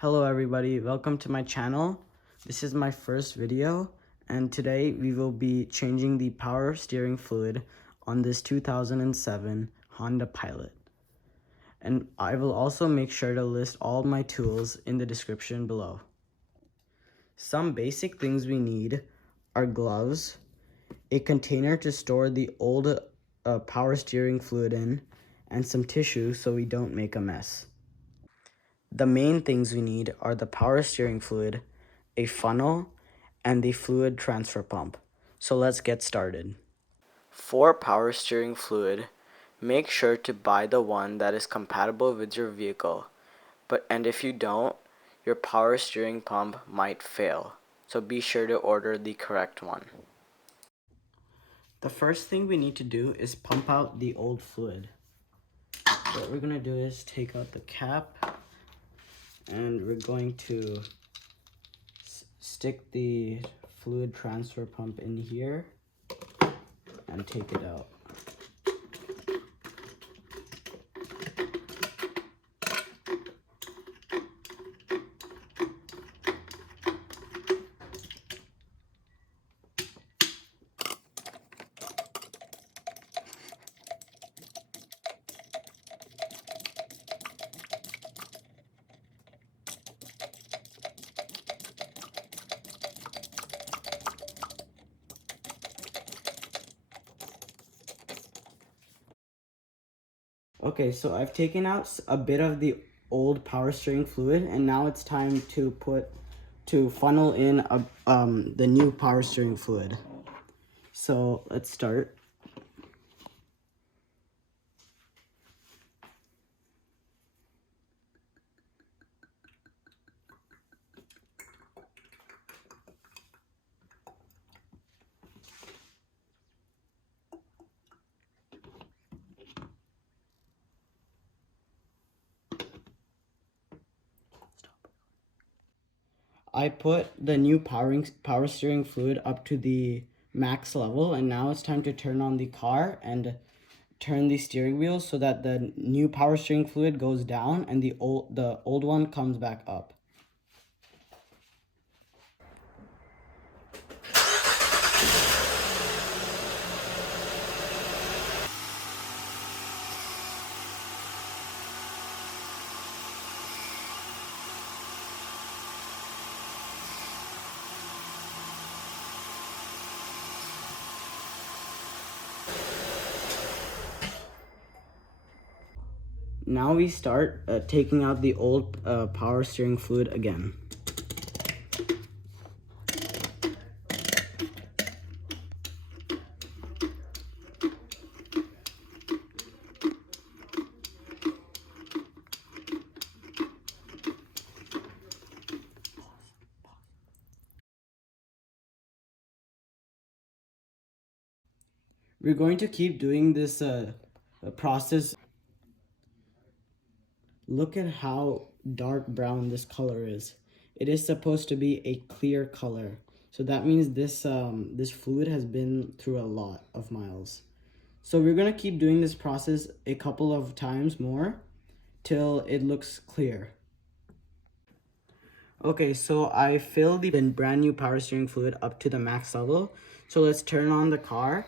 Hello everybody, welcome to my channel. This is my first video and today we will be changing the power steering fluid on this 2007 Honda Pilot. And I will also make sure to list all my tools in the description below. Some basic things we need are gloves, a container to store the old power steering fluid in, and some tissue so we don't make a mess. The main things we need are the power steering fluid, a funnel, and the fluid transfer pump. So let's get started. For power steering fluid, make sure to buy the one that is compatible with your vehicle. And if you don't, your power steering pump might fail. So be sure to order the correct one. The first thing we need to do is pump out the old fluid. What we're going to do is take out the cap and we're going to stick the fluid transfer pump in here and take it out. Okay, so I've taken out a bit of the old power steering fluid and now it's time to funnel in the new power steering fluid. So let's start. I put the new power steering fluid up to the max level and now it's time to turn on the car and turn the steering wheel so that the new power steering fluid goes down and the old one comes back up. Now we start taking out the old power steering fluid again. We're going to keep doing this process. Look at how dark brown this color is. It is supposed to be a clear color. So that means this fluid has been through a lot of miles. So we're gonna keep doing this process a couple of times more till it looks clear. Okay, so I filled the brand new power steering fluid up to the max level. So let's turn on the car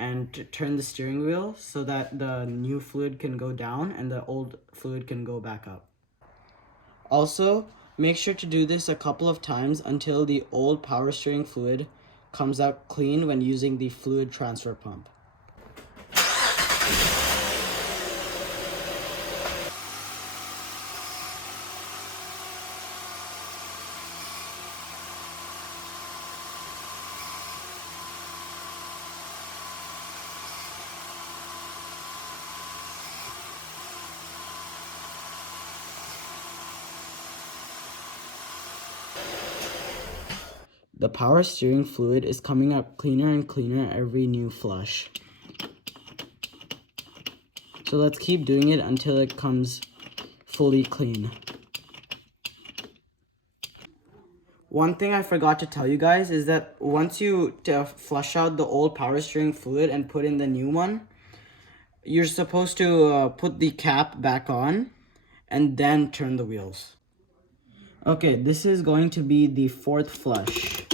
and turn the steering wheel so that the new fluid can go down and the old fluid can go back up. Also, make sure to do this a couple of times until the old power steering fluid comes out clean when using the fluid transfer pump. The power steering fluid is coming up cleaner and cleaner every new flush. So let's keep doing it until it comes fully clean. One thing I forgot to tell you guys is that once you flush out the old power steering fluid and put in the new one, you're supposed to put the cap back on and then turn the wheels. Okay, this is going to be the fourth flush.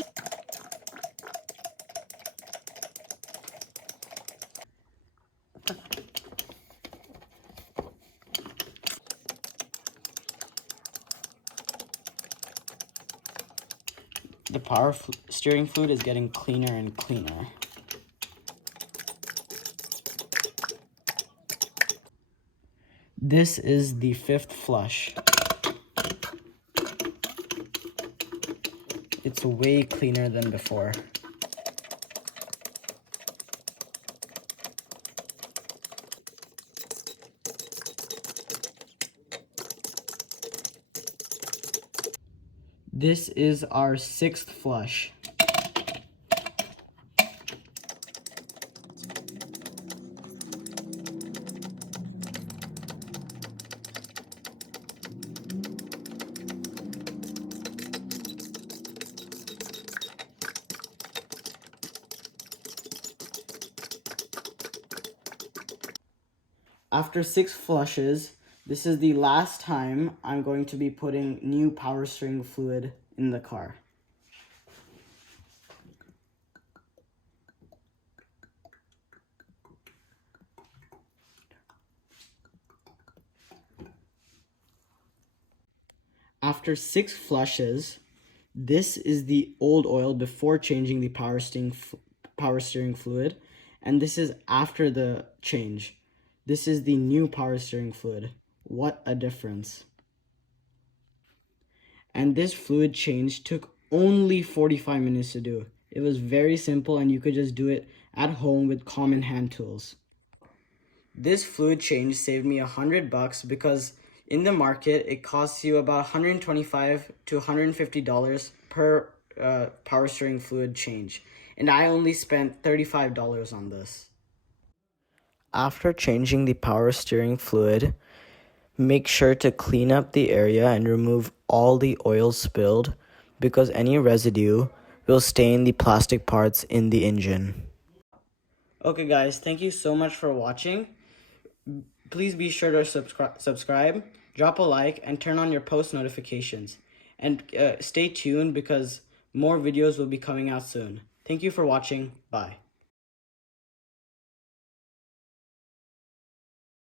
The power steering fluid is getting cleaner and cleaner. This is the fifth flush. It's way cleaner than before. This is our sixth flush. After 6 flushes, this is the last time I'm going to be putting new power steering fluid in the car. After 6 flushes, this is the old oil before changing the power steering fluid, and this is after the change. This is the new power steering fluid. What a difference. And this fluid change took only 45 minutes to do. It was very simple and you could just do it at home with common hand tools. This fluid change saved me $100 because in the market it costs you about $125 to $150 per power steering fluid change, and I only spent $35 on this. After changing the power steering fluid, make sure to clean up the area and remove all the oil spilled because any residue will stain the plastic parts in the engine. Okay guys, thank you so much for watching. Please be sure to subscribe, drop a like, and turn on your post notifications. And stay tuned because more videos will be coming out soon. Thank you for watching. Bye.